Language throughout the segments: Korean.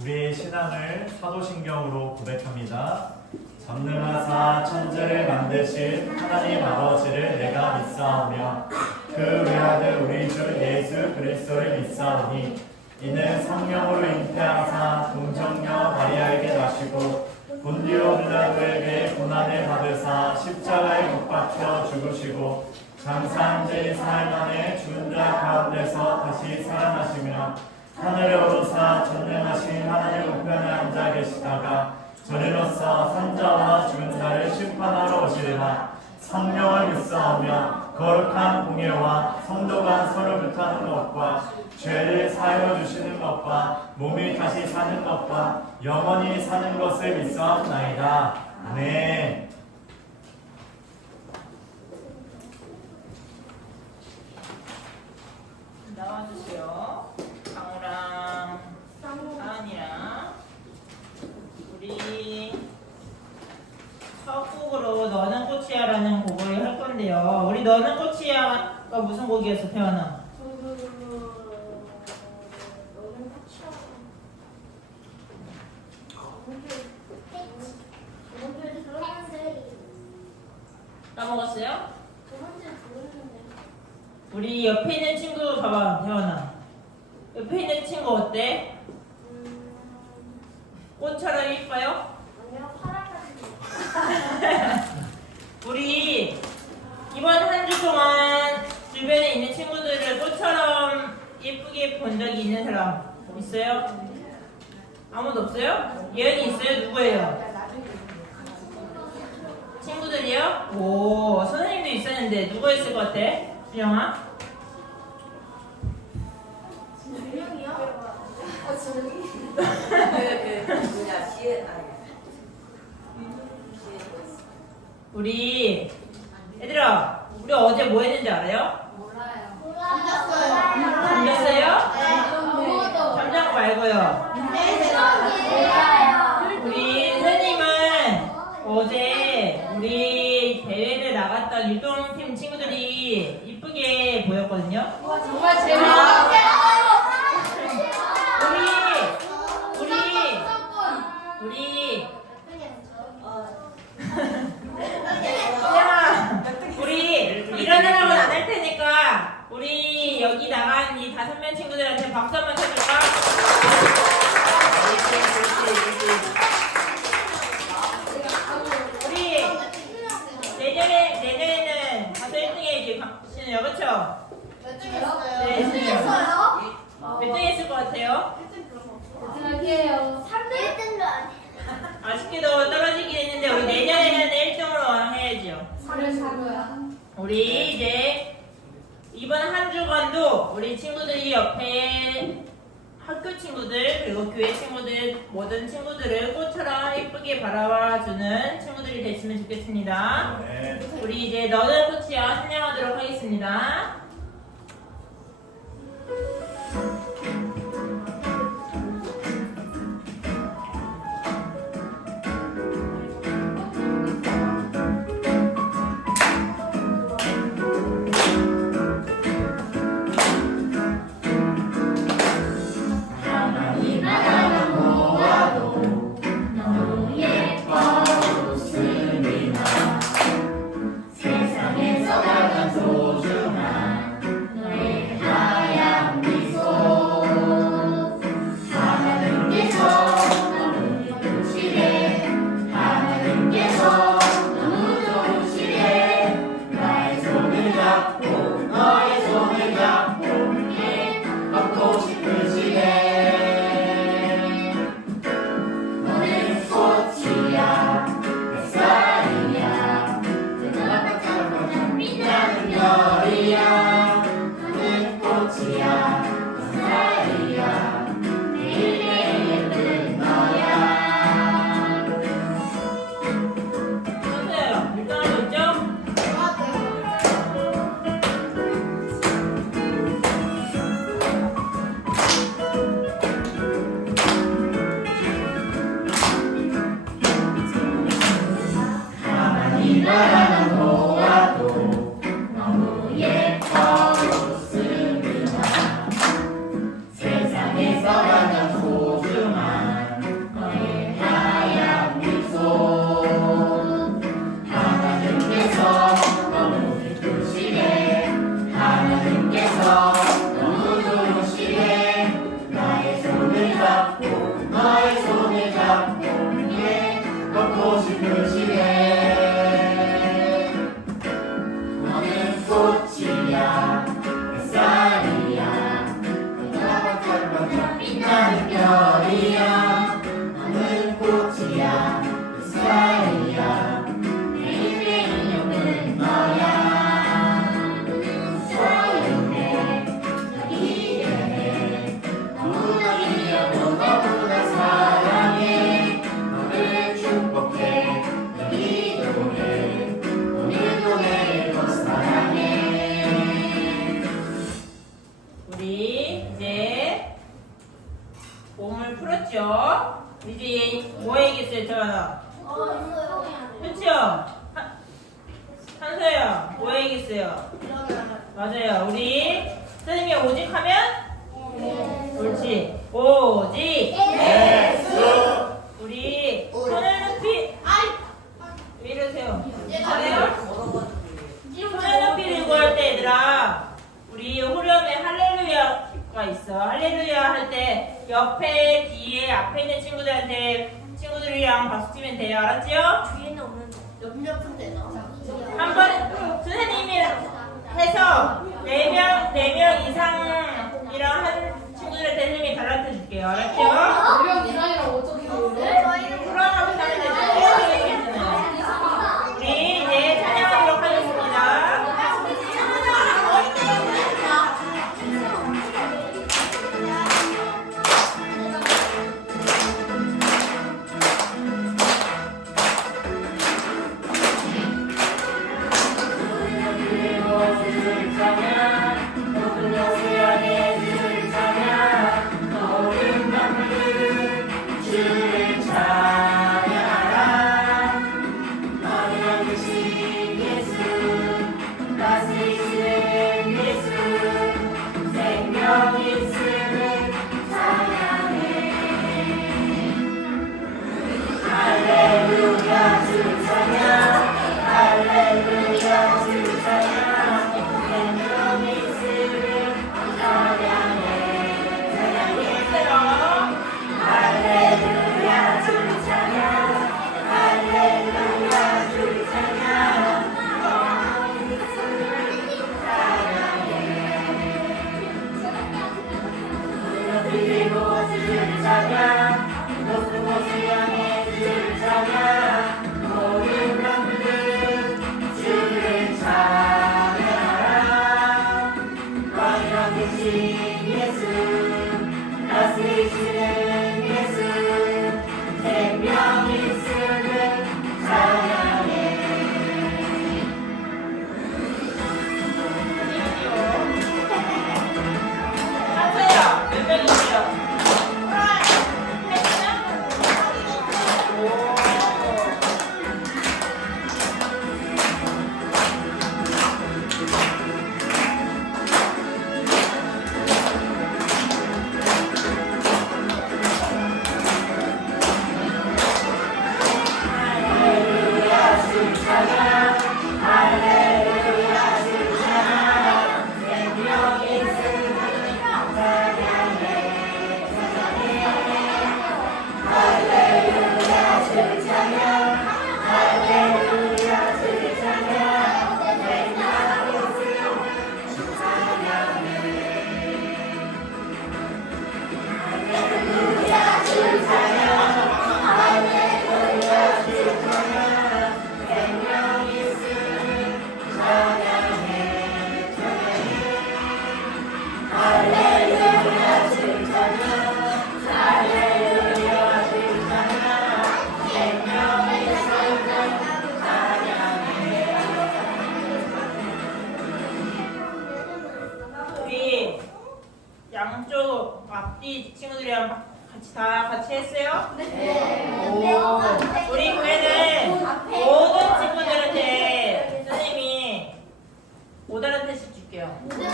우리의 신앙을 사도신경으로 고백합니다. 전능하사 천지를 만드신 하나님 아버지를 내가 믿사오며 그 외아들 우리 주 예수 그리스도를 믿사오니 이는 성령으로 잉태하사 동정녀 마리아에게 나시고 본디오 빌라도에게 고난을 받으사 십자가에 못 박혀 죽으시고 장사한 지 사흘 만에 죽은 자 가운데서 다시 살아나시며 하늘에 오르사 전능하신 하나님 우편에 앉아 계시다가 저리로서 산자와 죽은 자를 심판하러 오시리라. 성령을 믿사오며 거룩한 공예와 성도가 서로 교통하는 것과 죄를 사하여 주시는 것과 몸이 다시 사는 것과 영원히 사는 것을 믿사옵나이다. 아멘. 나와주세요. 강우랑 사은이랑 우리 첫 곡으로 너는 꽃이야라는 곡을 할 건데요. 우리 너는 꽃이야가 무슨 곡이었어, 태연아? 까먹었어요? 우리 옆에 있는 친구 봐봐, 태연아. 옆에 있는 친구 어때? 꽃처럼 이뻐요? 우리 이번 한 주 동안 주변에 있는 친구들을 꽃처럼 예쁘게 본 적이 있는 사람 있어요? 아무도 없어요? 예은이 있어요? 누구예요? 친구들이요? 오, 선생님도 있었는데 누가 있을 것 같아? 준영아? 우리 얘들아, 우리 어제 뭐 했는지 알아요? 잠잤어요? 잠자고 말고요. 우리 선생님은 어제 우리 대회를 나갔던 율동팀 친구들이 이쁘게 보였거든요. 정말 재밌었어요. 우리 이런 사람은 안 할 테니까 우리 여기 나간 이 5명 친구들한테 박수 한번 쳐줄까? 우리 내년에는 가서 1등 해야지. 박수는요, 그쵸? 네, 했어요. 몇 등 했을 것 같아요? 아쉽게도 떨어지긴 했는데 우리 내년에는 1등으로 해야죠. 우리 이제 이번 한 주간도 우리 친구들이 옆에 학교 친구들 그리고 교회 친구들 모든 친구들을 꽃처럼 예쁘게 바라봐주는 친구들이 됐으면 좋겠습니다. 네. 우리 이제 너는 꽃이야 찬양하도록 하겠습니다. 세상에서 가장 소중한 그렇죠. 이제 뭐 얘기했어요, 태연아? 그렇죠. 한서야, 뭐 얘기했어요? 맞아요. 우리 선생님이 오직 하면? 옳지. 오직 예수. 우리 손을 높이 왜 이러세요? 잘해요? 손을 높이 들고 할 때 얘들아 우리 후렴에 할렐루야가 있어. 할렐루야 할 때 옆에 뒤에 앞에 있는 친구들이랑 박수 치면 돼요. 알았지요? 한번 선생님이 해서 4명 이상이랑 한 친구들한테 선생님이 달라트 줄게요. 알았죠? 명 이상이랑 어떻게 되는데? 그러면 다들 되잖아요. 우리 이제 찬양하도록 하겠습니다. 한서야 몇 명이세요? 우리 양쪽 앞뒤 친구들이랑 같이 했어요? 네. 오. 우리 교회는 모든 친구들한테 선생님이 5달러 테스트 줄게요. 이제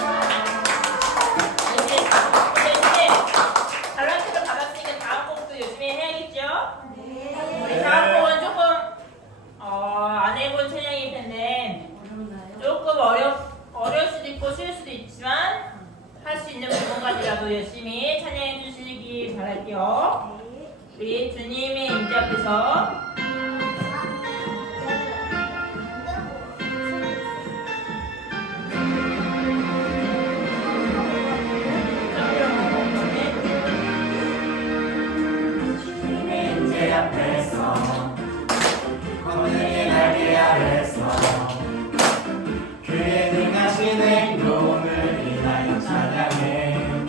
달란트를 받았으니까 다음 곡도 열심히 해야겠죠? 우리 다음 곡은 조금 안 해본 찬양일 텐데 조금 어려울 수도 있고 쉬울 수도 있지만 할 수 있는 부분까지라도 열심히 찬양해 주시기 바랄게요. 우리 주님의 임재 앞에서 주님의 임재 앞에서 하늘의 날개 아래서 그의 능하신 행동을 인하여 찬양해.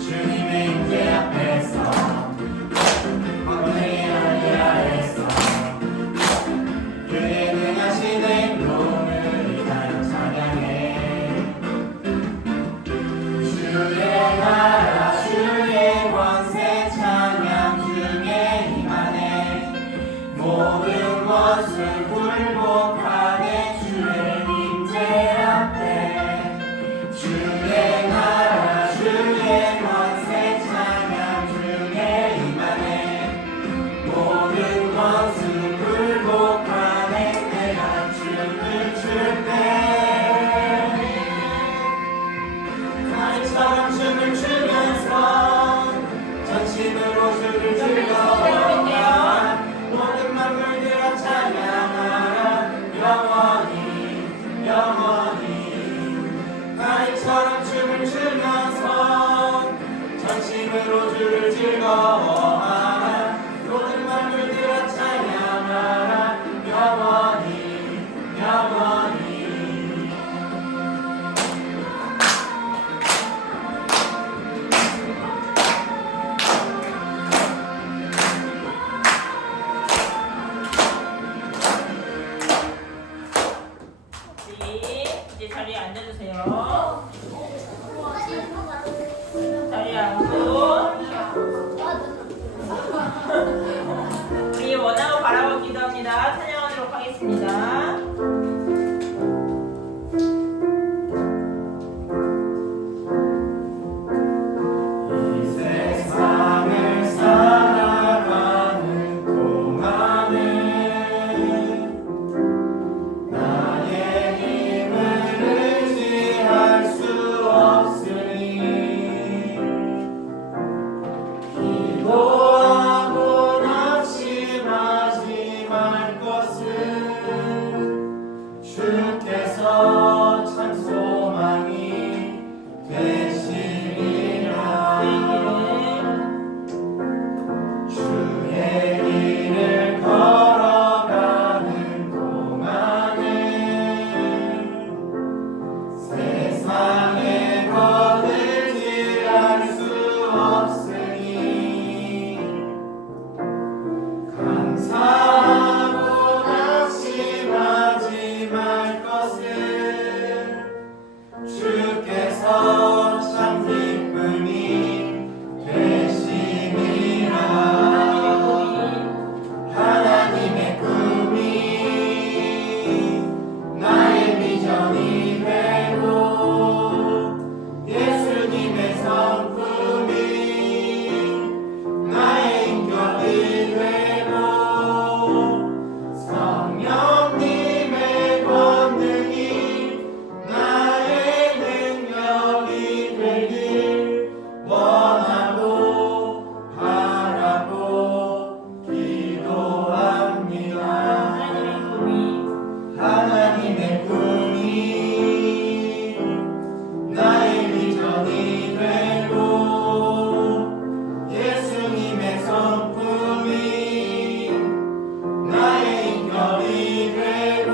주님의 임재 앞에서 하늘의 날개 아래서 그의 능하신 행동을 인하여 찬양해. 주의 나라 주의 원수 굴복하네 주의 임재 앞에 주의 나라 주의 권세 찬양 주의 임하네 모든 원수 굴복하네 내가 춤을 출때 가인처럼 춤을 추면서 전심으로 주를 즐거워하라 모든 만물들아 찬양하라 영원히 영원히 가인처럼 춤을 추면서 전심으로 주를 즐거워하라 모든 만물들아 찬양하라 영원히 영원히 이제 자리에 앉아주세요. 자리에 앉고 우리 원하고 바라고 기도합니다. 찬양하도록 하겠습니다. 이 세상을 살아가는 동안에 나의 힘을 의지할 수 없으니 기도하고 낙심하지 말 것은 주께서 참 소망이 되시리라 주의 길을 걸어가는 동안에 세상에 거들지할 수 없으니 감사하고 낙심하지 말 것은 주께서 참 기쁨이 되심이라 하나님의 꿈이 나의 비전이 되고 예수님의 성품이 나의 인격이 되고 성령님의 권능이 나의 능력이 되길 원하고 바라고 기도합니다. 하나님의 꿈이 나의 비전이 되고 예수님의 성품이 나의 인격이 되고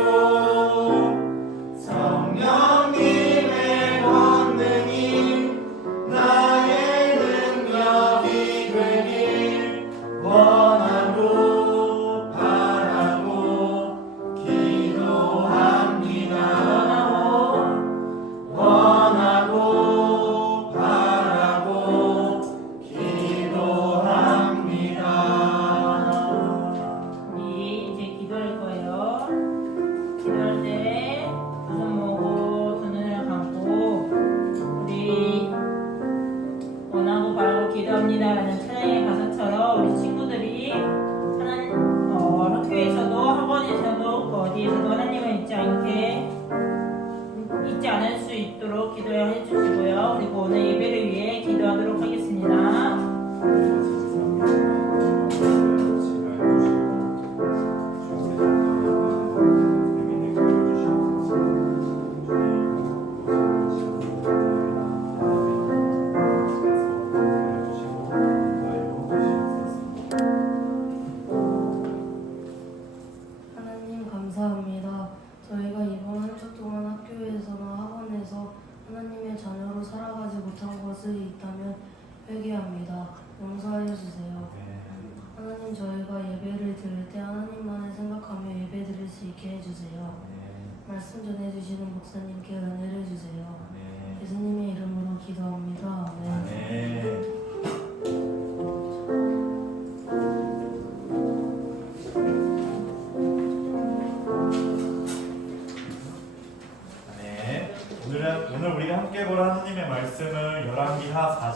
성령님의 권능이 나의 능력이 되길 원하고 바라고 기도합니다. 원하고 바라고 기도합니다. 우리 이제 기도할 거예요. 기도할 때 두 손 모으고 두 눈을 감고 우리 원하고 바라고 기도합니다라는 찬양의 가사처럼 우리 친구들이 학교에서도 학원에서도 그 어디에서도 하나님을 잊지 않을 수 있도록 기도해 주시고요. 그리고 오늘 예배를 위해 기도하도록 하겠습니다. 하나님 감사합니다. 저희가 이번 한 주 동안 학교에서나 학원에서 하나님의 자녀로 살아가지 못한 것이 있다면 회개합니다. 용서하여 주세요. 하나님 저희가 예배를 드릴 때 하나님만을 생각하며 예배 드릴 수 있게 해주세요. 말씀 전해주시는 목사님께 은혜를 주세요. 예수님의 이름으로 기도합니다. 아멘.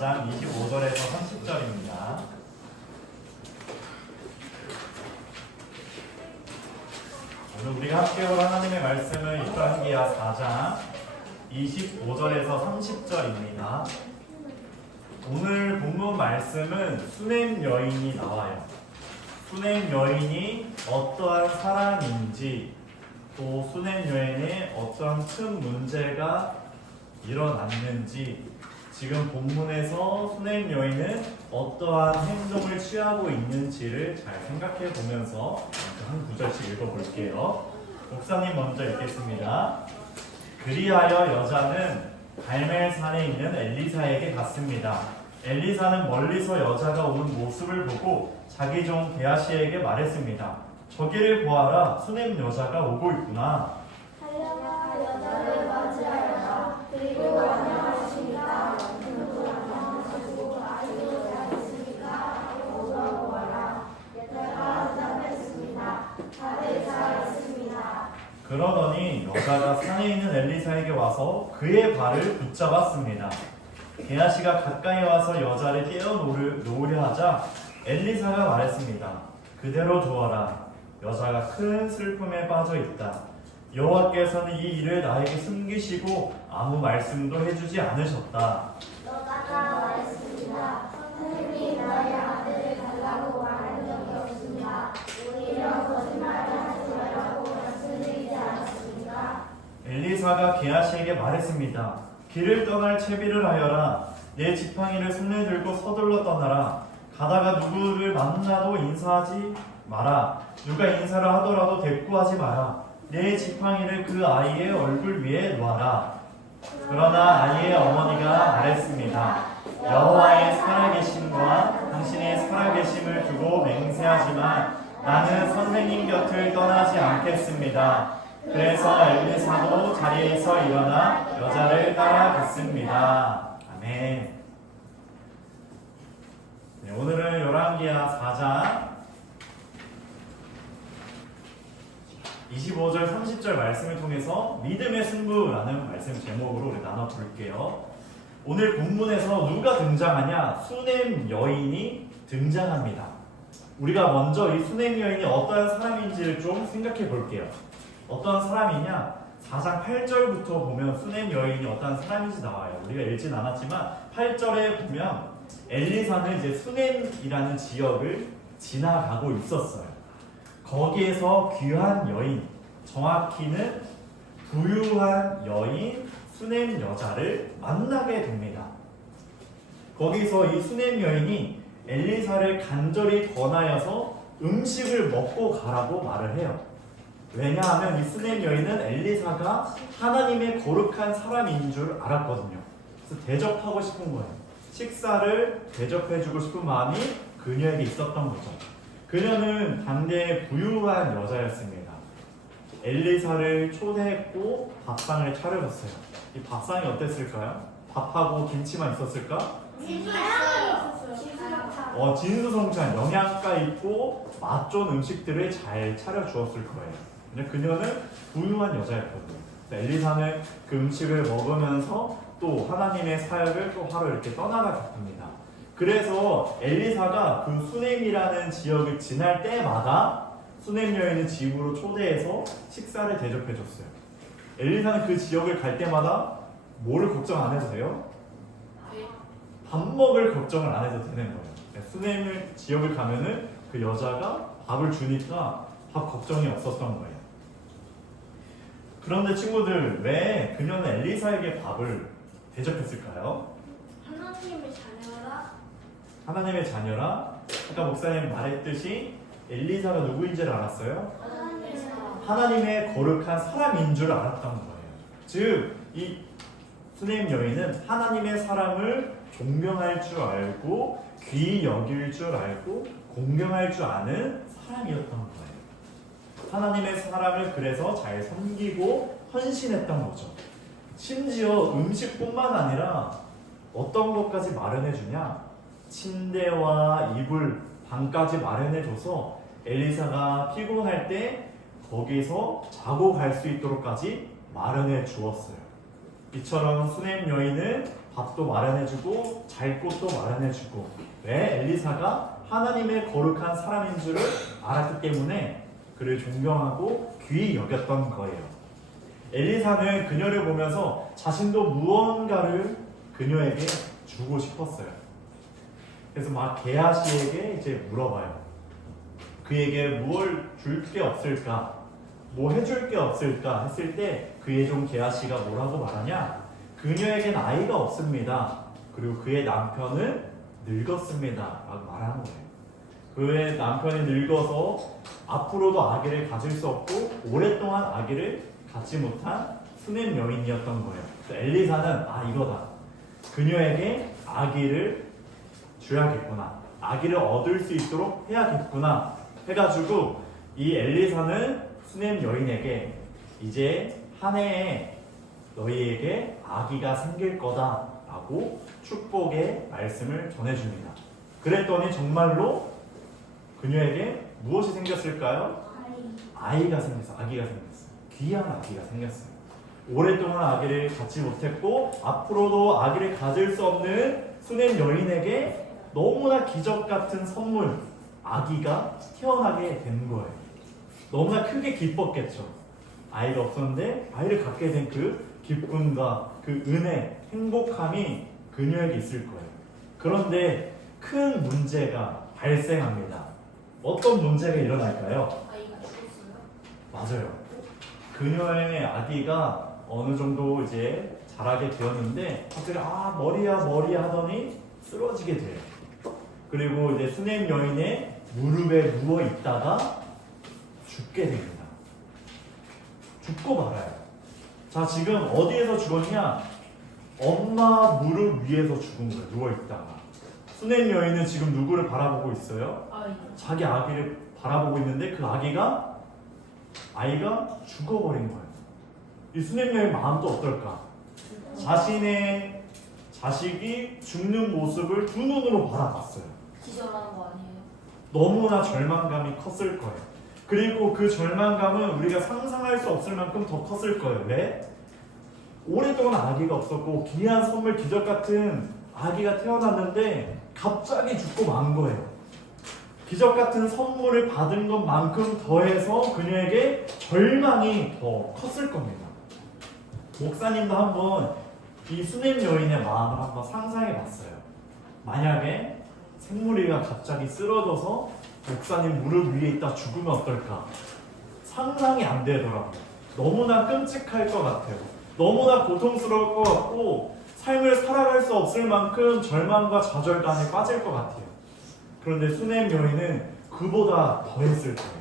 4장 25절에서 30절입니다. 오늘 우리가 함께 볼 하나님의 말씀은 열왕기하 4장 25절에서 30절입니다. 오늘 본문 말씀은 수넴 여인이 나와요. 수넴 여인이 어떠한 사람인지, 또 수넴 여인에 어떠한 큰 문제가 일어났는지, 지금 본문에서 수넴 여인은 어떠한 행동을 취하고 있는지를 잘 생각해 보면서 한 구절씩 읽어볼게요. 목사님 먼저 읽겠습니다. 그리하여 여자는 갈멜산에 있는 엘리사에게 갔습니다. 엘리사는 멀리서 여자가 오는 모습을 보고 자기 종 게하시에게 말했습니다. 저기를 보아라, 수넴 여자가 오고 있구나. 달려가 여자를 맞이하여라. 그리고 안녕하십니까. 안녕하시고 아주 잘했습니까? 하고 물어보아라. 여자가 대답했습니다. 다들 잘했습니다. 그러더니 여자가 산에 있는 엘리사에게 와서 그의 발을 붙잡았습니다. 게하시가 가까이 와서 여자를 깨어놓으려 하자 엘리사가 말했습니다. 그대로 두어라. 여자가 큰 슬픔에 빠져 있다. 여호와께서는 이 일을 나에게 숨기시고 아무 말씀도 해주지 않으셨다. 여자가 말했습니다. 선생님이 나의 아들을 달라고 말한 적이 없습니다. 오히려 거짓말을 하지 말라고 말씀드리지 않았습니까? 엘리사가 게하시에게 말했습니다. 길을 떠날 채비를 하여라. 내 지팡이를 손에 들고 서둘러 떠나라. 가다가 누구를 만나도 인사하지 마라. 누가 인사를 하더라도 대꾸하지 마라. 내 지팡이를 그 아이의 얼굴 위에 놓아라. 그러나 아이의 어머니가 말했습니다. 여호와의 살아계심과 당신의 살아계심을 두고 맹세하지만 나는 선생님 곁을 떠나지 않겠습니다. 그래서 엘리사도 자리에서 일어나 여자를 따라갔습니다. 아멘. 네, 오늘은 열왕기하 4장 25절 30절 말씀을 통해서 믿음의 승부라는 말씀 제목으로 우리 나눠볼게요. 오늘 본문에서 누가 등장하냐? 수넴 여인이 등장합니다. 우리가 먼저 이 수넴 여인이 어떠한 사람인지를 좀 생각해 볼게요. 어떠한 사람이냐? 4장 8절부터 보면 수넴 여인이 어떠한 사람인지 나와요. 우리가 읽진 않았지만 8절에 보면 엘리사는 이제 수넴이라는 지역을 지나가고 있었어요. 거기에서 귀한 여인, 정확히는 부유한 여인 수넴 여자를 만나게 됩니다. 거기서 이 수넴 여인이 엘리사를 간절히 권하여서 음식을 먹고 가라고 말을 해요. 왜냐하면 이 수넴 여인은 엘리사가 하나님의 거룩한 사람인 줄 알았거든요. 그래서 대접하고 싶은 거예요. 식사를 대접해주고 싶은 마음이 그녀에게 있었던 거죠. 그녀는 당대의 부유한 여자였습니다. 엘리사를 초대했고 밥상을 차려줬어요. 이 밥상이 어땠을까요? 밥하고 김치만 있었을까? 진수성찬, 영양가 있고 맛 좋은 음식들을 잘 차려주었을 거예요. 근데 그녀는 부유한 여자였거든요. 엘리사는 그 음식을 먹으면서 또 하나님의 사역을 또 하러 이렇게 떠나가게 됩니다. 그래서 엘리사가 그 수넴이라는 지역을 지날 때마다 수넴 여인을 집으로 초대해서 식사를 대접해줬어요. 엘리사는 그 지역을 갈 때마다 뭐를 걱정 안 해도 돼요? 밥 먹을 걱정을 안 해도 되는 거예요. 수넴 지역을 가면은 그 여자가 밥을 주니까 밥 걱정이 없었던 거예요. 그런데 친구들, 왜 그녀는 엘리사에게 밥을 대접했을까요? 하나님의 자녀라. 하나님의 자녀라. 아까 목사님 말했듯이 엘리사가 누구인지를 알았어요? 하나님의 거룩한 사람인 줄 알았던 거예요. 즉, 이 수넴 여인은 하나님의 사람을 존경할 줄 알고 귀히 여길 줄 알고 공경할 줄 아는 사람이었던 거예요. 하나님의 사람을 그래서 잘 섬기고 헌신했던 거죠. 심지어 음식뿐만 아니라 어떤 것까지 마련해주냐? 침대와 이불, 방까지 마련해줘서 엘리사가 피곤할 때 거기서 자고 갈 수 있도록까지 마련해 주었어요. 이처럼 수넴 여인은 밥도 마련해주고 잘 곳도 마련해주고. 왜? 엘리사가 하나님의 거룩한 사람인 줄을 알았기 때문에 그를 존경하고 귀히 여겼던 거예요. 엘리사는 그녀를 보면서 자신도 무언가를 그녀에게 주고 싶었어요. 그래서 막 게하시에게 이제 물어봐요. 그에게 무엇 줄 게 없을까? 뭐 해줄 게 없을까? 했을 때 그의 종 게하시가 뭐라고 말하냐? 그녀에겐 아이가 없습니다. 그리고 그의 남편은 늙었습니다. 라고 말하는 거예요. 그의 남편이 늙어서 앞으로도 아기를 가질 수 없고 오랫동안 아기를 갖지 못한 수냄 여인이었던 거예요. 그래서 엘리사는 이거다. 그녀에게 아기를 줘야겠구나. 아기를 얻을 수 있도록 해야겠구나. 해가지고 이 엘리사는 수냄 여인에게 이제 한 해에 너희에게 아기가 생길 거다 라고 축복의 말씀을 전해줍니다. 그랬더니 정말로 그녀에게 무엇이 생겼을까요? 아기가 생겼어요. 귀한 아기가 생겼어요. 오랫동안 아기를 갖지 못했고 앞으로도 아기를 가질 수 없는 수냄 여인에게 너무나 기적 같은 선물, 아기가 태어나게 된 거예요. 너무나 크게 기뻤겠죠. 아이가 없었는데 아이를 갖게 된 그 기쁨과 그 은혜, 행복함이 그녀에게 있을 거예요. 그런데 큰 문제가 발생합니다. 어떤 문제가 일어날까요? 아이가 죽었어요? 맞아요. 그녀의 아기가 어느 정도 이제 자라게 되었는데 갑자기 머리야 하더니 쓰러지게 돼요. 그리고 이제 수냄 여인의 무릎에 누워 있다가 죽게 됩니다. 죽고 말아요. 자, 지금 어디에서 죽었냐? 엄마 무릎 위에서 죽은 거예요. 누워 있다가. 수냄 여인은 지금 누구를 바라보고 있어요? 자기 아기를 바라보고 있는데 그 아이가 죽어버린 거예요. 이 수냄 여인 마음도 어떨까? 자신의 자식이 죽는 모습을 두 눈으로 바라봤어요. 기절하는 거 아니에요? 너무나 절망감이 컸을 거예요. 그리고 그 절망감은 우리가 상상할 수 없을 만큼 더 컸을 거예요. 왜? 오랫동안 아기가 없었고 귀한 선물 기적 같은 아기가 태어났는데 갑자기 죽고 만 거예요. 기적 같은 선물을 받은 것만큼 더해서 그녀에게 절망이 더 컸을 겁니다. 목사님도 한번 이 수냄 여인의 마음을 한번 상상해 봤어요. 만약에 생물이가 갑자기 쓰러져서 목사님 무릎 위에 있다 죽으면 어떨까? 상상이 안 되더라고요. 너무나 끔찍할 것 같아요. 너무나 고통스러울 것 같고 삶을 살아갈 수 없을 만큼 절망과 좌절감에 빠질 것 같아요. 그런데 수냄 여인은 그보다 더했을 거예요.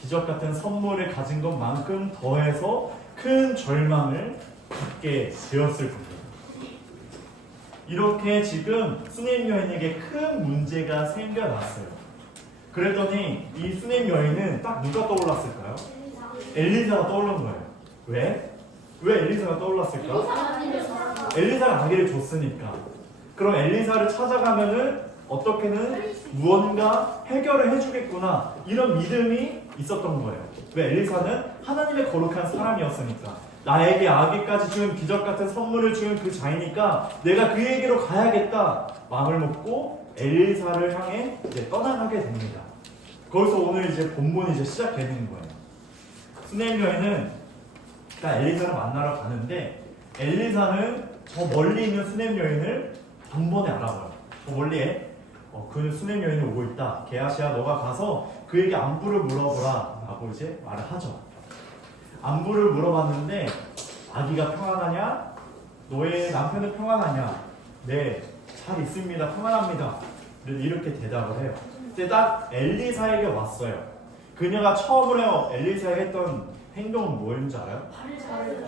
기적 같은 선물을 가진 것만큼 더해서 큰 절망을 갖게 되었을 겁니다. 이렇게 지금 수냄 여인에게 큰 문제가 생겨났어요. 그랬더니 이 수냄 여인은 딱 누가 떠올랐을까요? 엘리사가 떠오른 거예요. 왜? 왜 엘리사가 떠올랐을까? 엘리사가 아기를 줬으니까. 그럼 엘리사를 찾아가면은 어떻게는 무언가 해결을 해주겠구나, 이런 믿음이 있었던 거예요. 왜? 엘리사는 하나님의 거룩한 사람이었으니까. 나에게 아기까지 주는 기적 같은 선물을 주는 그 자이니까 내가 그에게로 가야겠다 마음을 먹고 엘리사를 향해 이제 떠나가게 됩니다. 거기서 오늘 이제 본문이 이제 시작되는 거예요. 수냄 여인은 일단 엘리사를 만나러 가는데 엘리사는 저 멀리 있는 수냄 여인을 단번에 알아봐요. 저 멀리에 그 수냄 여인이 오고 있다. 게하시야, 너가 가서 그에게 안부를 물어보라 라고 이제 말을 하죠. 안부를 물어봤는데 아기가 평안하냐? 너의 남편은 평안하냐? 네, 잘 있습니다. 평안합니다. 이렇게 대답을 해요. 근데 딱 엘리사에게 왔어요. 그녀가 처음으로 엘리사에게 했던 행동은 뭐였는지 알아요?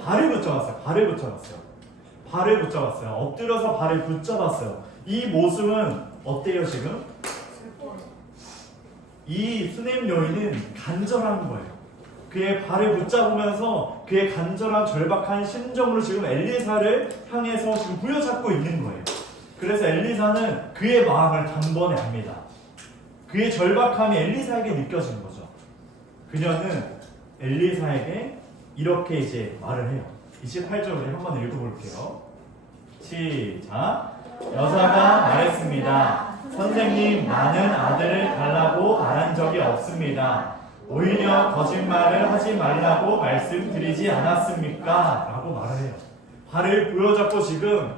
발을 붙잡았어요. 발을 붙잡았어요. 엎드려서 발을 붙잡았어요. 이 모습은 어때요 지금? 이 수냄 여인은 간절한 거예요. 그의 발을 붙잡으면서 그의 간절한 절박한 심정으로 지금 엘리사를 향해서 지금 부여잡고 있는 거예요. 그래서 엘리사는 그의 마음을 단번에 압니다. 그의 절박함이 엘리사에게 느껴진 거죠. 그녀는 엘리사에게 이렇게 이제 말을 해요. 28절 우리 한번 읽어볼게요. 시작. 여자가 말했습니다. 선생님, 나는 아들을 달라고 말한 적이 없습니다. 오히려 거짓말을 하지 말라고 말씀드리지 않았습니까? 라고 말을 해요. 발을 부여잡고 지금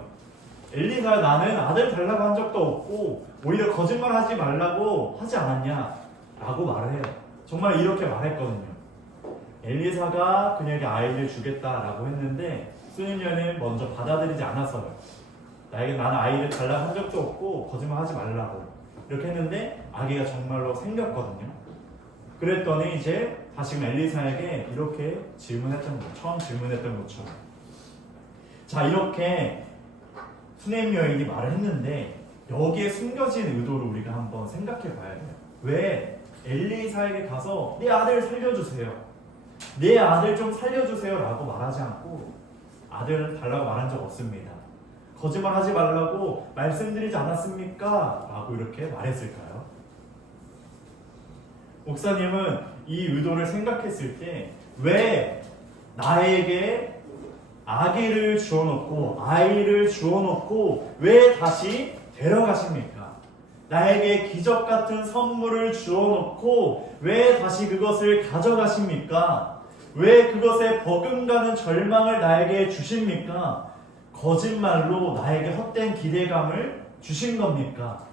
엘리사가 나는 아들 달라고 한 적도 없고 오히려 거짓말 하지 말라고 하지 않았냐? 라고 말을 해요. 정말 이렇게 말했거든요. 엘리사가 그녀에게 아이를 주겠다라고 했는데 수녀는 먼저 받아들이지 않았어요. 나에게 나는 아이를 달라고 한 적도 없고 거짓말 하지 말라고 이렇게 했는데 아기가 정말로 생겼거든요. 그랬더니 이제 다시금 엘리사에게 이렇게 질문했던 거예요. 처음 질문했던 것처럼. 자, 이렇게 수넴 여인이 말을 했는데 여기에 숨겨진 의도를 우리가 한번 생각해 봐야 돼요. 왜 엘리사에게 가서 내 아들 살려주세요, 내 아들 좀 살려주세요 라고 말하지 않고 아들 달라고 말한 적 없습니다, 거짓말 하지 말라고 말씀드리지 않았습니까? 라고 이렇게 말했을까요? 목사님은 이 의도를 생각했을 때 왜 나에게 아기를 주어놓고 아이를 주어놓고 왜 다시 데려가십니까? 나에게 기적 같은 선물을 주어놓고 왜 다시 그것을 가져가십니까? 왜 그것에 버금가는 절망을 나에게 주십니까? 거짓말로 나에게 헛된 기대감을 주신 겁니까?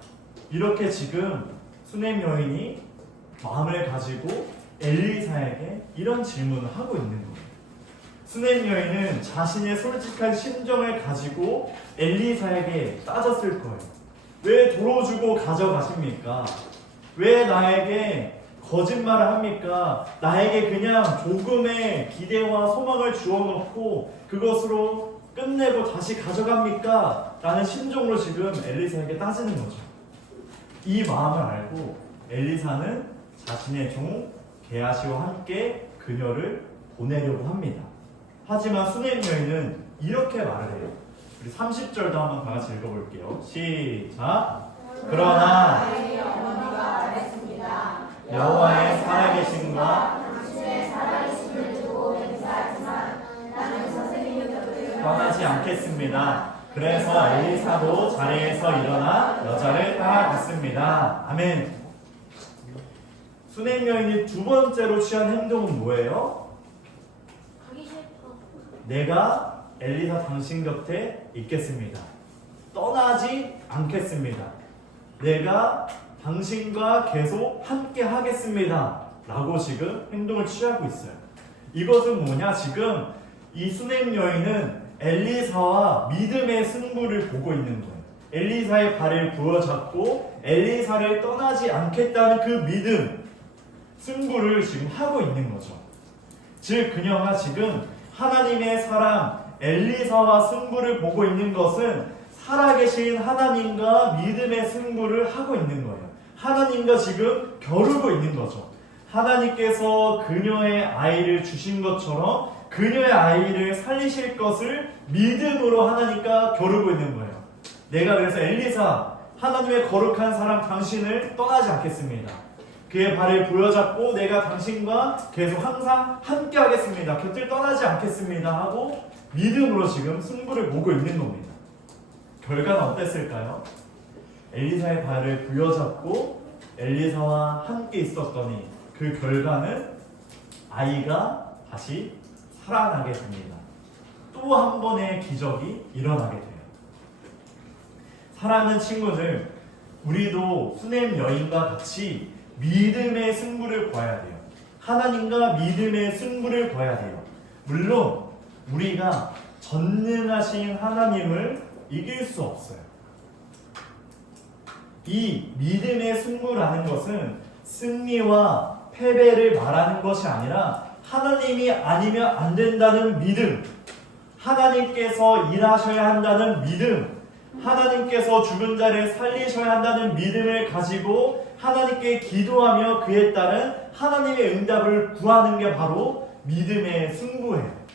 이렇게 지금 수넴 여인이 마음을 가지고 엘리사에게 이런 질문을 하고 있는 거예요. 수넴 여인은 자신의 솔직한 심정을 가지고 엘리사에게 따졌을 거예요. 왜 돌어주고 가져가십니까? 왜 나에게 거짓말을 합니까? 나에게 그냥 조금의 기대와 소망을 주어놓고 그것으로 끝내고 다시 가져갑니까? 라는 심정으로 지금 엘리사에게 따지는 거죠. 이 마음을 알고 엘리사는 자신의 종 게하시와 함께 그녀를 보내려고 합니다. 하지만 수넴 여인은 이렇게 말을 해요. 우리 30절도 한번 다 같이 읽어볼게요. 시작. 그러나 여호와의 살아계심과 당신의 살아계심을 두고 맹세하지만 나는 선생님의 곁을 떠나지 않겠습니다. 그래서 엘리사도 자리에서 일어나 여자를 따라갔습니다. 아멘. 수넴 여인이 두 번째로 취한 행동은 뭐예요? 가기 싫어. 내가 엘리사 당신 곁에 있겠습니다. 떠나지 않겠습니다. 내가 당신과 계속 함께 하겠습니다. 라고 지금 행동을 취하고 있어요. 이것은 뭐냐? 지금 이 수넴 여인은 엘리사와 믿음의 승부를 보고 있는 거예요. 엘리사의 발을 부여잡고 엘리사를 떠나지 않겠다는 그 믿음, 승부를 지금 하고 있는 거죠. 즉 그녀가 지금 하나님의 사람 엘리사와 승부를 보고 있는 것은 살아계신 하나님과 믿음의 승부를 하고 있는 거예요. 하나님과 지금 겨루고 있는 거죠. 하나님께서 그녀의 아이를 주신 것처럼 그녀의 아이를 살리실 것을 믿음으로 하나님과 겨루고 있는 거예요. 내가 그래서 엘리사, 하나님의 거룩한 사람 당신을 떠나지 않겠습니다. 그의 발을 부여잡고 내가 당신과 계속 항상 함께 하겠습니다. 곁을 떠나지 않겠습니다 하고 믿음으로 지금 승부를 보고 있는 겁니다. 결과는 어땠을까요? 엘리사의 발을 부여잡고 엘리사와 함께 있었더니 그 결과는 아이가 다시 살아나게 됩니다. 또 한 번의 기적이 일어나게 돼요. 사랑하는 친구들, 우리도 수넴 여인과 같이 믿음의 승부를 봐야 돼요. 하나님과 믿음의 승부를 봐야 돼요. 물론 우리가 전능하신 하나님을 이길 수 없어요. 이 믿음의 승부라는 것은 승리와 패배를 말하는 것이 아니라 하나님이 아니면 안 된다는 믿음, 하나님께서 일하셔야 한다는 믿음, 하나님께서 죽은 자를 살리셔야 한다는 믿음을 가지고 하나님께 기도하며 그에 따른 하나님의 응답을 구하는 게 바로 믿음의 승부예요.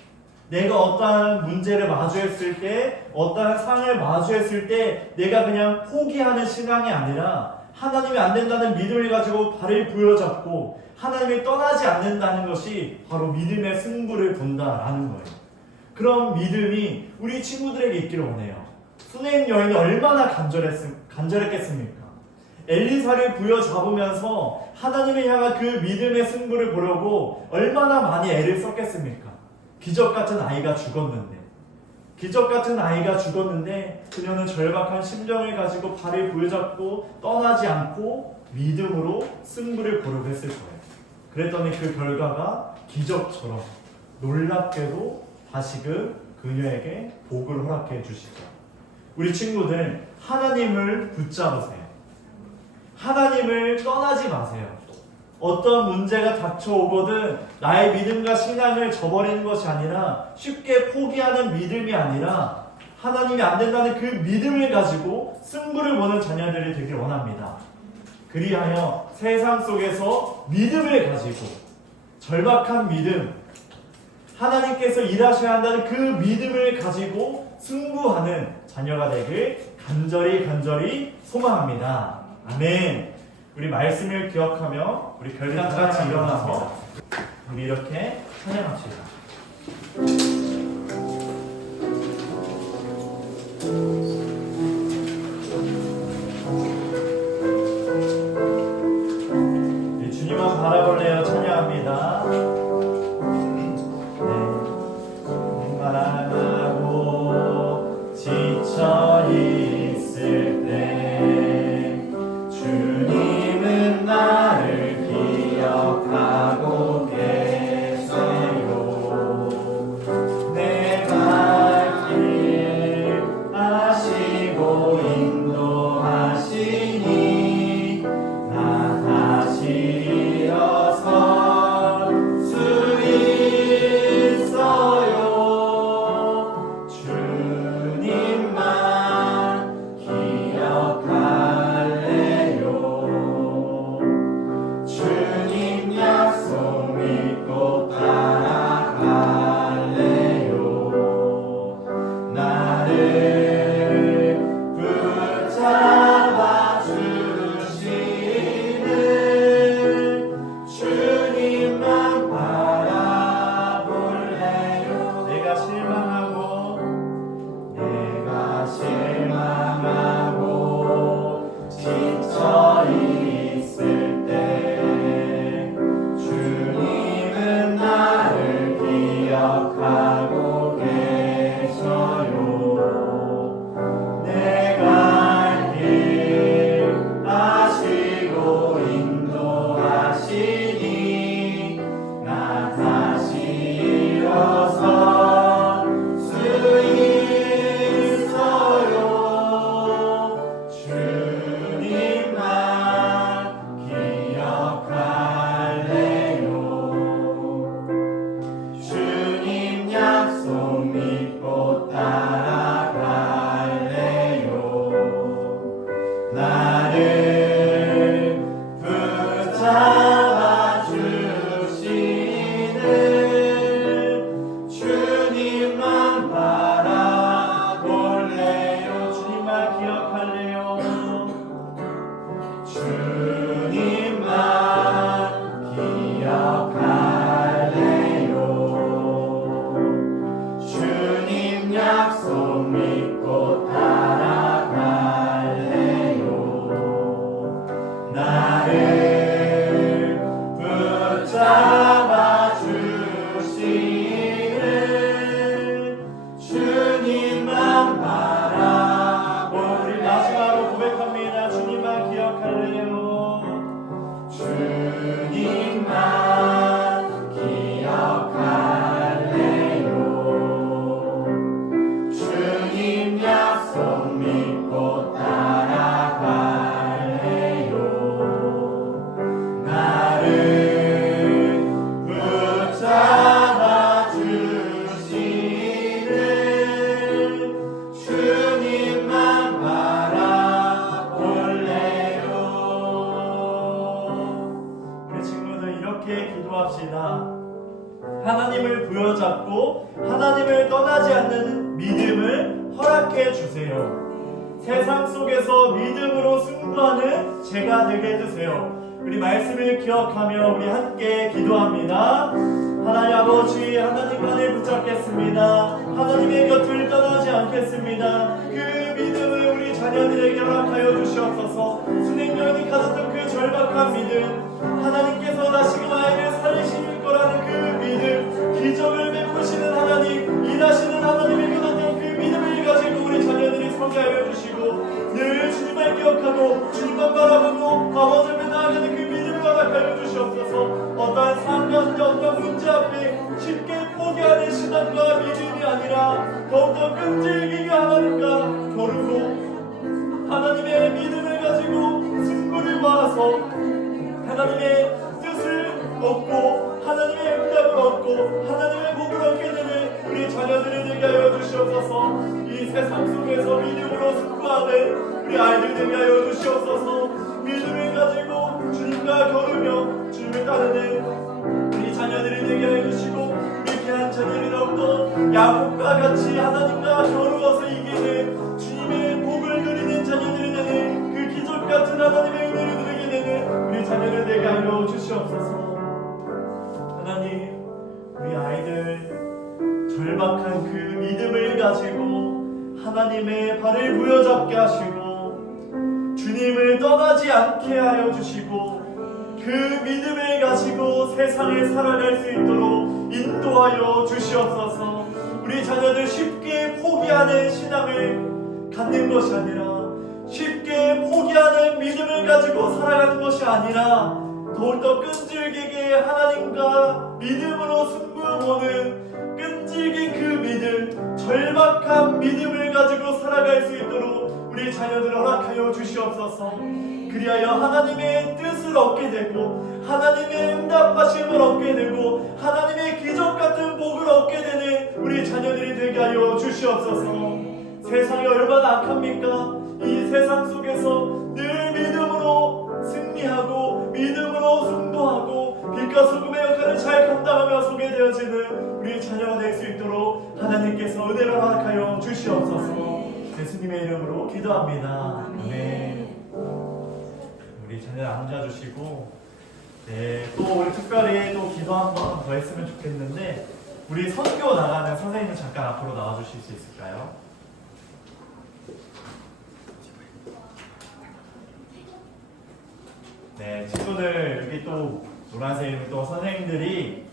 내가 어떠한 문제를 마주했을 때, 어떠한 상을 마주했을 때 내가 그냥 포기하는 신앙이 아니라 하나님이 안 된다는 믿음을 가지고 발을 부여잡고 하나님이 떠나지 않는다는 것이 바로 믿음의 승부를 본다라는 거예요. 그런 믿음이 우리 친구들에게 있기를 원해요. 수네임 여인은 얼마나 간절했겠습니까? 엘리사를 부여잡으면서 하나님을 향한 그 믿음의 승부를 보려고 얼마나 많이 애를 썼겠습니까? 기적 같은 아이가 죽었는데 그녀는 절박한 심정을 가지고 발을 부여잡고 떠나지 않고 믿음으로 승부를 보려고 했을 거예요. 그랬더니 그 결과가 기적처럼 놀랍게도 다시금 그녀에게 복을 허락해 주시죠. 우리 친구들, 하나님을 붙잡으세요. 하나님을 떠나지 마세요. 어떤 문제가 닥쳐오거든 나의 믿음과 신앙을 저버리는 것이 아니라, 쉽게 포기하는 믿음이 아니라, 하나님이 안 된다는 그 믿음을 가지고 승부를 보는 자녀들이 되길 원합니다. 그리하여 세상 속에서 믿음을 가지고, 절박한 믿음, 하나님께서 일하셔야 한다는 그 믿음을 가지고 승부하는 자녀가 되길 간절히 소망합니다. 아멘. 우리 말씀을 기억하며 우리 결단같이 일어나서 우리 이렇게 찬양합시다. 주님만 바라볼래요. 찬양합니다. 바라고 지쳐 있을 때 주님은 나를 기억하고 계세요. 내 갈 길 아시고 인도하시니 나 다시 일어설 수 있어요. 주님만 기억할래요. 주님 약속 믿고 따라갈래요. 나를 붙잡아 주시는 주님만 바라볼래요. 내가 실망하고 지쳐 있을 때 주님은 나를 기억하고 계셔요. 내가 길 아시고 인도하시니 나 다시 일어설 수 있어요. 주님만 기억할래요. 주님 약속 믿고 따라갈래요. 나를 붙잡아 주시는 주님만 바라볼래요. 주님만 기억할래요. 주님만 기억할래요. 주님 약속 믿고 따라갈래요. 나를 붙잡아 주시는 주님만 바라보리. 마지막으로 고백합니다. 주님만 기억할래요. 주님만 기억할래요. 주님 약속 믿고 따라갈래요. 나를 붙잡아 주시는 주님만 바라볼래요. 우리 친구들 이렇게 기도합시다. 하나님을 부여잡고 하나님을 떠나지 않는 믿음을 허락해 주세요. 세상 속에서 믿음으로 승부하는 제가 되게 해주세요. 우리 말씀을 기억하며 우리 함께 기도합니다. 하나님 아버지, 하나님만을 붙잡겠습니다. 하나님의 곁을 떠나지 않겠습니다. 그 자녀들에게 허락하여 주시옵소서. 순행년이 가졌던 그 절박한 믿음, 하나님께서 다시금 아이를 살리실 거라는 그 믿음, 기적을 베푸시는 하나님, 일하시는 하나님을 믿었던 그 믿음을 가지고 우리 자녀들이 성장하여 주시고 늘 주님을 기억하고 주님만 바라보고 아버지 앞에 나아가는 그 믿음을 허락하여 주시옵소서. 어떠한 삶 가운데 어떤 문제 앞에 쉽게 포기하는 신앙과 믿음이 아니라 더욱더 끈질기게 하나님과 겨루고 하나님의 믿음을 가지고 승부를 모아서 하나님의 뜻을 얻고 하나님의 응답을 얻고 하나님의 복을 얻게 되는 우리 자녀들이 되게 하여 주시옵소서. 이 세상 속에서 믿음으로 승부하는 우리 아이들 되게 하여 주시옵소서. 믿음을 가지고 주님과 겨루며 주님을 따르는 우리 자녀들이 되게 하여 주시고 우리 귀한 자녀들이 더욱더 야곱과 같이 하나님과 겨루어서 이기는 주님의 복을 누리는 자녀들이 되는 그 기적 같은 하나님의 은혜를 누리게 되는 우리 자녀들 되게 하여 주시옵소서. 하나님, 우리 아이들 절박한 그 믿음을 가지고 하나님의 발을 부여잡게 하시고 주님을 떠나지 않게 하여 주시고 그 믿음을 가지고 세상을 살아갈 수 있도록 인도하여 주시옵소서. 우리 자녀들 쉽게 포기하는 신앙을 갖는 것이 아니라 쉽게 포기하는 믿음을 가지고 살아가는 것이 아니라 더욱더 끈질기게 하나님과 믿음으로 승부보는 끈질긴 그 믿음, 절박한 믿음을 가지고 살아갈 수 있도록 우리 자녀들 허락하여 주시옵소서. 그리하여 하나님의 뜻을 얻게 되고 하나님의 응답하심을 얻게 되고 하나님의 기적 같은 복을 얻게 되는 우리 자녀들이 되게 하여 주시옵소서. 세상이 얼마나 악합니까? 이 세상 속에서 늘 믿음으로 승리하고 믿음으로 승부하고 빛과 소금의 역할을 잘 감당하며 소개되어지는 우리 자녀가 될 수 있도록 하나님께서 은혜를 허락하여 주시옵소서. 예수님의 이름으로 기도합니다. 아멘. 우리 자녀를 앉아주시고 또 우리 특별히 또 기도 한 번 더 했으면 좋겠는데 우리 선교 나가는 선생님 잠깐 앞으로 나와주실 수 있을까요? 네, 친구들 여기 또 노란색 또 선생님들이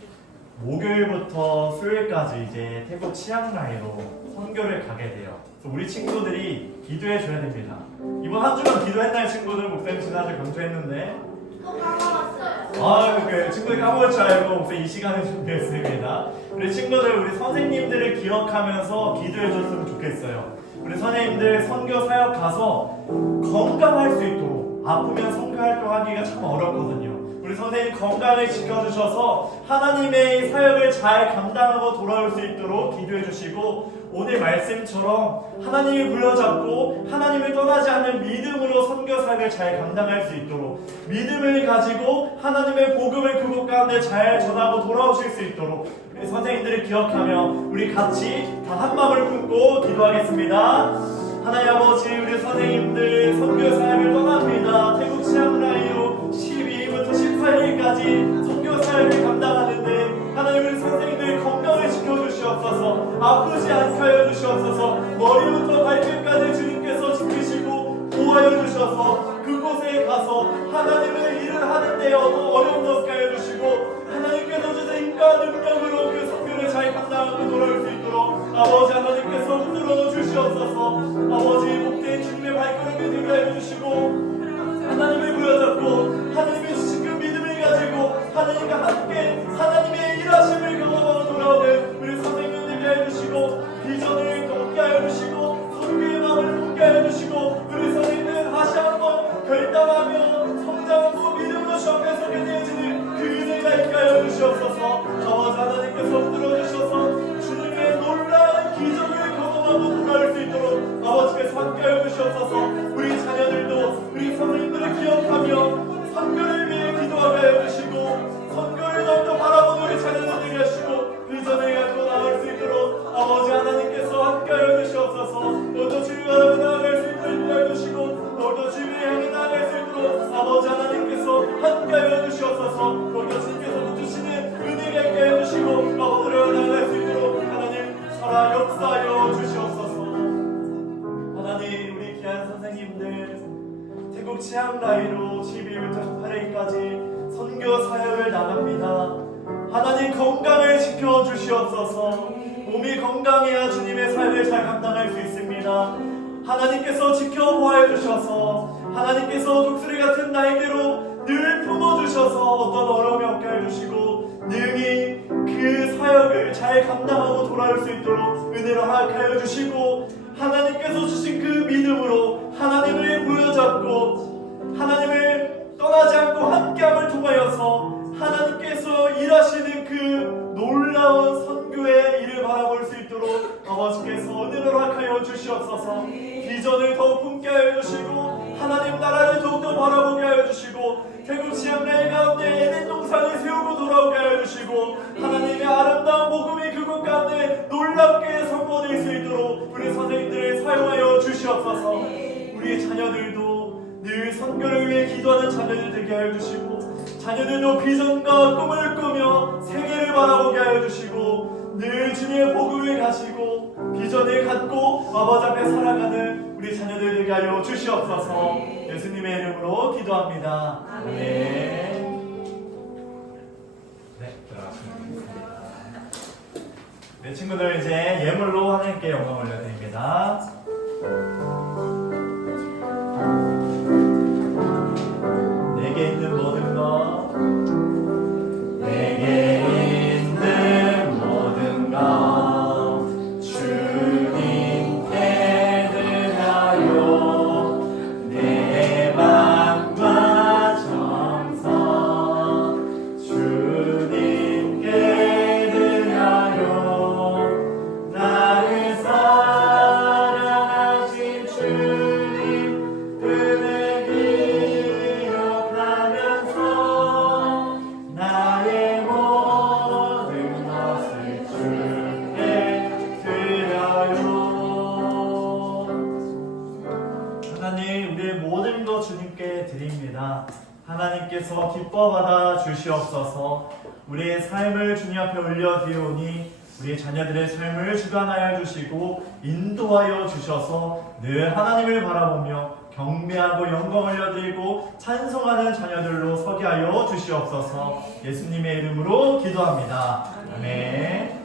목요일부터 수요일까지 이제 태국 치앙라이로 선교를 가게 돼요. 그래서 우리 친구들이 기도해 줘야 됩니다. 이번 한 주간 기도했나요, 친구들? 목사님 지난주 강조했는데. 또 까먹었어요. 그 친구들 까먹을 줄 알고 목사님 이 시간을 준비했습니다. 우리 친구들 우리 선생님들을 기억하면서 기도해 줬으면 좋겠어요. 우리 선생님들 선교 사역 가서 건강할 수 있도록 아프면 선교 활동하기가 참 어렵거든요. 우리 선생님 건강을 지켜주셔서 하나님의 사역을 잘 감당하고 돌아올 수 있도록 기도해 주시고 오늘 말씀처럼 하나님을 불러잡고 하나님을 떠나지 않는 믿음으로 선교 사역을 잘 감당할 수 있도록 믿음을 가지고 하나님의 복음을 그곳 가운데 잘 전하고 돌아오실 수 있도록 우리 선생님들을 기억하며 우리 같이 다 한 마음을 품고 기도하겠습니다. 하나님 아버지, 우리 선생님들 선교 사역을 떠납니다. 태국 치앙라이로 12일부터 18일까지 선교 사역을 감당하는데 하나님 우리 선생님들 건강을 지켜주시옵소서. 아프지 않게 하여 주시옵소서. 머리부터 발끝까지 주님께서 지키시고 보호하여 주셔서 그곳에 가서 하나님의 일을 하는데 어려움도 없게 하여 주시고 하나님께서 주신 인과 능력으로 그 선교를 잘 감당하고 돌아올 수 있도록 아버지 하나님께서 흔들어 주시옵소서. 아버지 목대인 주님의 발걸음이 되게 하여 주시고 하나님을 부여잡고 하나님의 주신 그 믿음을 가지고 하나님과 함께 하나님의 일하심을 경험하고 돌아오는 우리 선생님 되게 하여 주시고 비전을 얻게 하여 주시고 선교의 마음을 품게 하여 주시고 우리 선생님들 다시 한번 결단하며 성장하고 믿음으로 주 앞에 서게 되어지는 그 은혜가 있게 하여 주시옵소서. 아버지 하나님께서 흔들어 주셔서 주님의 놀라운 기적을 경험하고 돌아올 수 있도록 아버지께서 함께 하여 주시옵소서. 우리 자녀들도 우리 시향 나이로 12일부터 18일까지 선교 사역을 나갑니다. 하나님 건강을 지켜주시옵소서. 몸이 건강해야 주님의 삶을 잘 감당할 수 있습니다. 하나님께서 지켜보아 주셔서 하나님께서 독수리 같은 날개로 늘 품어주셔서 어떤 어려움이 없게 해주시고 능히 그 사역을 잘 감당하고 돌아올 수 있도록 은혜로 허락하여 주시고 하나님께서 주신 그 믿음으로 하나님을 부여잡고 하나님을 떠나지 않고 함께함을 통하여서 하나님께서 일하시는 그 놀라운 선교의 일을 바라볼 수 있도록 아버지께서 은혜를 허락하여 주시옵소서. 비전을 더욱 품게 하여 주시고 하나님 나라를 더욱더 바라보게 하여 주시고 태국 시향나이 가운데 에덴 동산을 세우고 돌아오게 하여 주시고 하나님의 아름다운 복음이 그곳 가운데 놀랍게 선포될 수 있도록 우리 선생님들을 사용하여 주시옵소서. 우리 자녀들도 늘 선교를 위해 기도하는 자녀들 되게 하여 주시고 자녀들도 비전과 꿈을 꾸며 세계를 바라보게 하여 주시고 늘 주님의 복음을 가지고 비전을 갖고 아버지 앞에 살아가는 우리 자녀들 되게 하여 주시옵소서. 예수님의 이름으로 기도합니다. 아멘. 네, 들어가시면 되겠습니다. 네, 친구들 이제 예물로 하나님께 영광 올려드립니다. 내게 있는 모든 것 내게 있는 모든 것 주님께 드려요. 내 맘과 정성 주님께 드려요. 나를 사랑하신 주님 은혜 기억하면서 나의 모든 것을 주께 드려요. 하나님, 우리의 모든 것 주님께 드립니다. 하나님께서 기뻐 받아 주시옵소서. 우리의 삶을 주님 앞에 올려드리오니 우리 자녀들의 삶을 주관하여 주시고 인도하여 주셔서 늘 하나님을 바라보며 경배하고 영광 올려드리고 찬송하는 자녀들로 서게 하여 주시옵소서. 예수님의 이름으로 기도합니다. 아멘.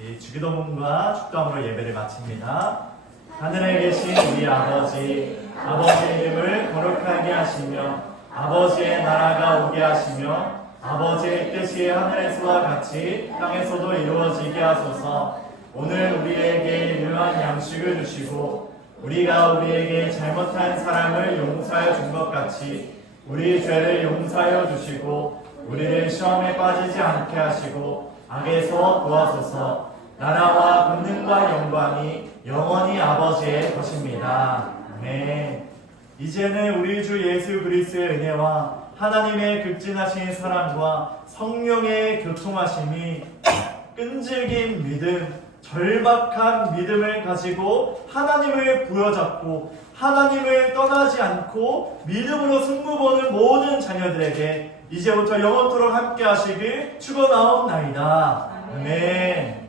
이 주기도문과 축도함으로 예배를 마칩니다. 하늘에 계신 우리 아버지, 아버지의 이름을 거룩하게 하시며 아버지의 나라가 오게 하시며 아버지의 뜻이 하늘에서와 같이 땅에서도 이루어지게 하소서. 오늘 우리에게 일용할 양식을 주시고 우리가 우리에게 잘못한 사람을 용서하여 준 것 같이 우리 죄를 용서하여 주시고 우리를 시험에 빠지지 않게 하시고 악에서 구하소서. 나라와 권능과 영광이 영원히 아버지의 것입니다. 아멘. 이제는 우리 주 예수 그리스도의 은혜와 하나님의 극진하신 사랑과 성령의 교통하심이 끈질긴 믿음, 절박한 믿음을 가지고 하나님을 부여잡고 하나님을 떠나지 않고 믿음으로 승부 보는 모든 자녀들에게 이제부터 영원토록 함께 하시길 축원하옵나이다. 아멘.